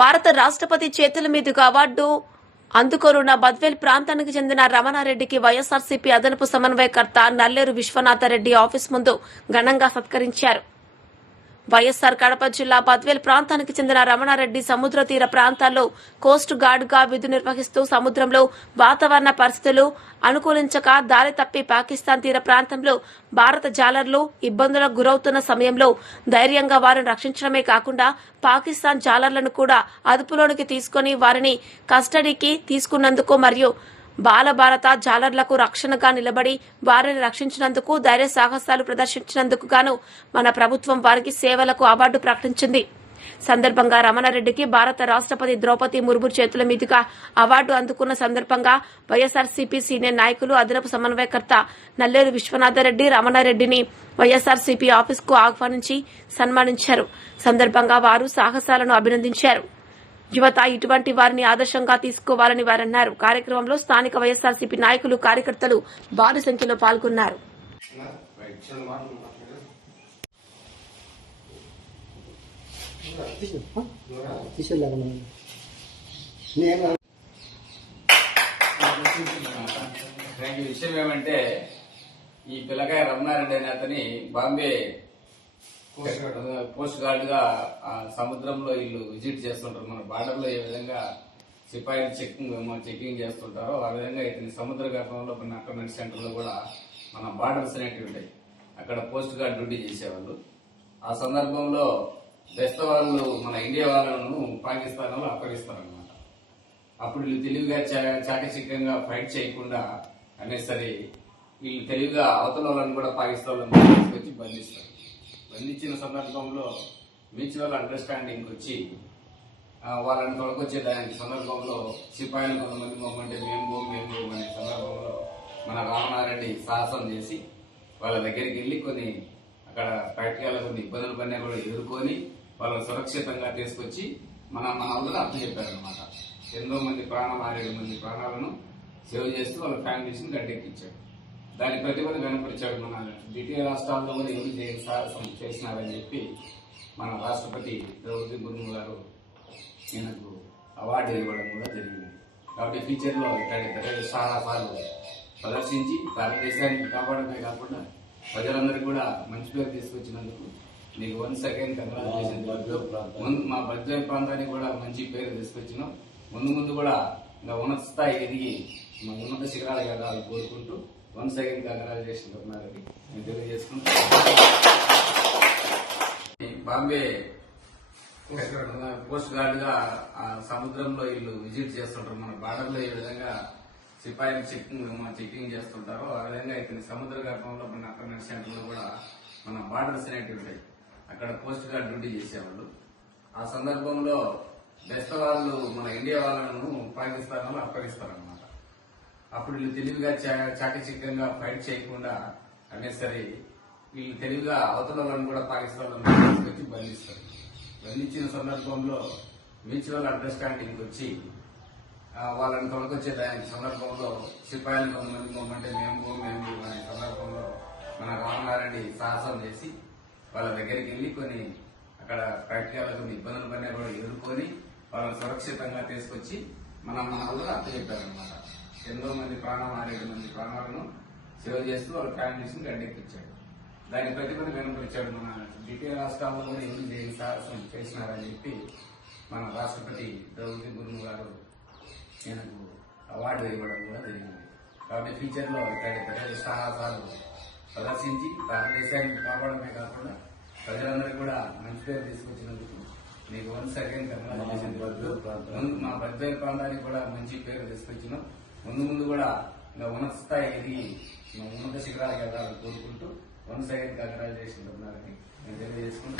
భారత రాష్ట్రపతి చేతుల మీదుగా అవార్డు అందుకోనున్న బద్వేల్ ప్రాంతానికి చెందిన రమణారెడ్డికి వైఎస్ఆర్సీపీ అదనపు సమన్వయకర్త నల్లేరు విశ్వనాథరెడ్డి ఆఫీస్ ముందు ఘనంగా సత్కరించారు. వైఎస్సార్ కడప జిల్లా బద్వేల్ ప్రాంతానికి చెందిన రమణారెడ్డి సముద్ర తీర ప్రాంతాల్లో కోస్ట్ గార్డ్గా విధి నిర్వహిస్తూ సముద్రంలో వాతావరణ పరిస్థితులు అనుకూలించక దారి తప్పి పాకిస్తాన్ తీర ప్రాంతంలో భారత జాలర్లు ఇబ్బందులకు గురవుతున్న సమయంలో ధైర్యంగా వారిని రక్షించడమే కాకుండా పాకిస్తాన్ జాలర్లను కూడా అదుపులోనికి తీసుకుని వారిని కస్టడీకి తీసుకున్నందుకు మరియు బాలభారత జాలర్లకు రక్షణగా నిలబడి వారిని రక్షించినందుకు ధైర్య సాహసాలు ప్రదర్శించినందుకు గాను మన ప్రభుత్వం వారికి సేవలకు అవార్డు ప్రకటించింది. సందర్భంగా రమణారెడ్డికి భారత రాష్ట్రపతి ద్రౌపది ముర్ము చేతుల మీదుగా అవార్డు అందుకున్న సందర్భంగా వైఎస్ఆర్సీపీ సీనియర్ నాయకులు అదనపు సమన్వయకర్త నల్లేరు విశ్వనాథరెడ్డి రమణారెడ్డిని వైఎస్ఆర్సీపీ ఆఫీస్కు ఆహ్వానించి సన్మానించారు. సందర్భంగా వారు సాహసాలను అభినందించారు. యువత ఇటువంటి వారిని ఆదర్శంగా తీసుకోవాలని వారన్నారు. కార్యక్రమంలో స్థానిక వైఎస్ఆర్సీపీ నాయకులు కార్యకర్తలు భారీ సంఖ్యలో పాల్గొన్నారు. విషయం ఏమంటే ఈ పిల్లకాయ రమణారెడ్డి అనే అతని బాంబే పోస్ట్ గార్డ్గా ఆ సముద్రంలో వీళ్ళు విజిట్ చేస్తుంటారు. మన బార్డర్లో ఏ విధంగా సిపాయిలు చెక్కింగ్ చెక్కింగ్ చేస్తుంటారో ఆ విధంగా ఇతని సముద్ర గర్భంలో కొన్ని అటోమెంట్ సెంటర్లో కూడా మన బార్డర్స్ అనేటివి ఉంటాయి. అక్కడ పోస్ట్ గార్డ్ డ్యూటీ చేసేవాళ్ళు. ఆ సందర్భంలో బెస్త వాళ్ళు మన ఇండియా వాళ్ళను పాకిస్తాన్ వాళ్ళు అప్పగిస్తారనమాట అప్పుడు వీళ్ళు తెలివిగా చా- చాకచక్యంగా ఫైట్ చేయకుండా అనేసరి వీళ్ళు తెలివిగా అవతల వాళ్ళని కూడా పాకిస్తాన్ వాళ్ళని తీసుకొచ్చి బంధిస్తారు. బంధించిన సందర్భంలో మ్యూచువల్ అండర్స్టాండింగ్ వచ్చి వాళ్ళని తొలగొచ్చే దానికి సందర్భంలో సిపాయిలు కొంతమంది మొమ్మంటే మేము మేము అనే సందర్భంలో మన రామనారెడ్డి సాహసం చేసి వాళ్ళ దగ్గరికి వెళ్ళి కొన్ని అక్కడ ప్రాక్టికల్ కొన్ని ఇబ్బందులు పడినా కూడా ఎదుర్కొని వాళ్ళని సురక్షితంగా తీసుకొచ్చి మన మన వాళ్ళని అర్థం చెప్పారనమాట ఎంతో మంది ప్రాణాలు ఆరేడు మంది ప్రాణాలను సేవ్ చేస్తూ వాళ్ళ ఫ్యామిలీస్ని గడ్డెక్కించాడు దాని ప్రతిభను కనపరిచాడు మన ద్వితీయ రాష్ట్రాల్లో కూడా ఎవరు సాహసం చేసినారని చెప్పి మన రాష్ట్రపతి ద్రౌపది ముర్ము గారు ఈయనకు అవార్డు ఇవ్వడం కూడా జరిగింది. కాబట్టి ఫ్యూచర్లో ఇట్లాంటి సాహసాలు ప్రదర్శించి భారతదేశానికి కాపాడమే కాకుండా ప్రజలందరికీ కూడా మంచి పేరు తీసుకొచ్చినందుకు నీకు వన్ సెకండ్ కంగ్రాచులేషన్ ముందు మా బద్వేల ప్రాంతానికి కూడా మంచి పేరు తీసుకొచ్చినాం. ముందు ముందు కూడా ఇంకా ఉన్నత స్థాయి ఎదిగి మా ఉన్నత శిఖరాలు ఎదగాలని కోరుకుంటూ వన్ సెకండ్ కంగ్రాచులేషన్ ఉన్నారని నేను తెలియజేసుకుంటూ బాంబే పోస్ట్ గార్డ్గా ఆ సముద్రంలో వీళ్ళు విజిట్ చేస్తుంటారు. మన బార్డర్లో ఏ విధంగా సిపాయిలు చెకింగ్ చెకింగ్ చేస్తుంటారో ఆ విధంగా ఇతని సముద్ర గర్భంలో మన అటోమెంట్ సెంటర్లో కూడా మన బార్డర్స్ అనేటివి ఉంటాయి. అక్కడ పోస్ట్ గార్డ్ డ్యూటీ చేసేవాళ్ళు. ఆ సందర్భంలో బెస్త వాళ్ళు మన ఇండియా వాళ్ళను పాకిస్తాన్ వాళ్ళు అప్పగిస్తారనమాట అప్పుడు వీళ్ళు తెలివిగా చా- చాకచక్యంగా ఫైట్ చేయకుండా అనేసరి వీళ్ళు తెలివిగా అవతల వాళ్ళని కూడా పాకిస్తాన్ వచ్చి బంధిస్తారు బంధించిన సందర్భంలో మ్యూచువల్ అండర్స్టాండింగ్ వచ్చి వాళ్ళని తొలగొచ్చే దాని సందర్భంలో సిపాయిలు కొంతమంది పోమంటే మేము మేము అనే సందర్భంలో మన రామనారెడ్డి సాహసం చేసి వాళ్ళ దగ్గరికి వెళ్ళి కొన్ని అక్కడ ప్రాక్టికల్ కొన్ని ఇబ్బందులు పడినా కూడా ఎదుర్కొని వాళ్ళని సురక్షితంగా తీసుకొచ్చి మనం మన వాళ్ళు అప్పచెప్పారనమాట ఎంతో మంది ప్రాణం ఆరేడు మంది ప్రాణాలను సేవ చేస్తూ వాళ్ళ ఫ్యామిలీస్ని గడ్డెక్కించాడు దాని ప్రతిభను కనపరిచాడు మన ద్వితీయ రాష్ట్రాల్లో కూడా చేయని సాహసం చేసినారని చెప్పి మన రాష్ట్రపతి ద్రౌపది ముర్ము గారు ఈయనకు అవార్డు ఇవ్వడం కూడా జరిగింది. కాబట్టి ఫ్యూచర్లో ఇట్లాంటి ధైర్య సాహసాలు ప్రదర్శించి భారతదేశానికి కాపాడమే కాకుండా ప్రజలందరికీ కూడా మంచి పేరు తీసుకొచ్చినందుకు నీకు వన్ సెకండ్ మా బద్వేల్ ప్రాంతానికి కూడా మంచి పేరు తీసుకొచ్చినాం. ముందు ముందు కూడా ఇంకా ఉన్నత స్థాయి ఎదిగి ఉన్నత శిఖరాలకు వెళ్ళాలని కోరుకుంటూ వన్ సైడ్ కంగ్రాచులేషన్ ఉన్నారని నేను తెలియజేసుకుంటూ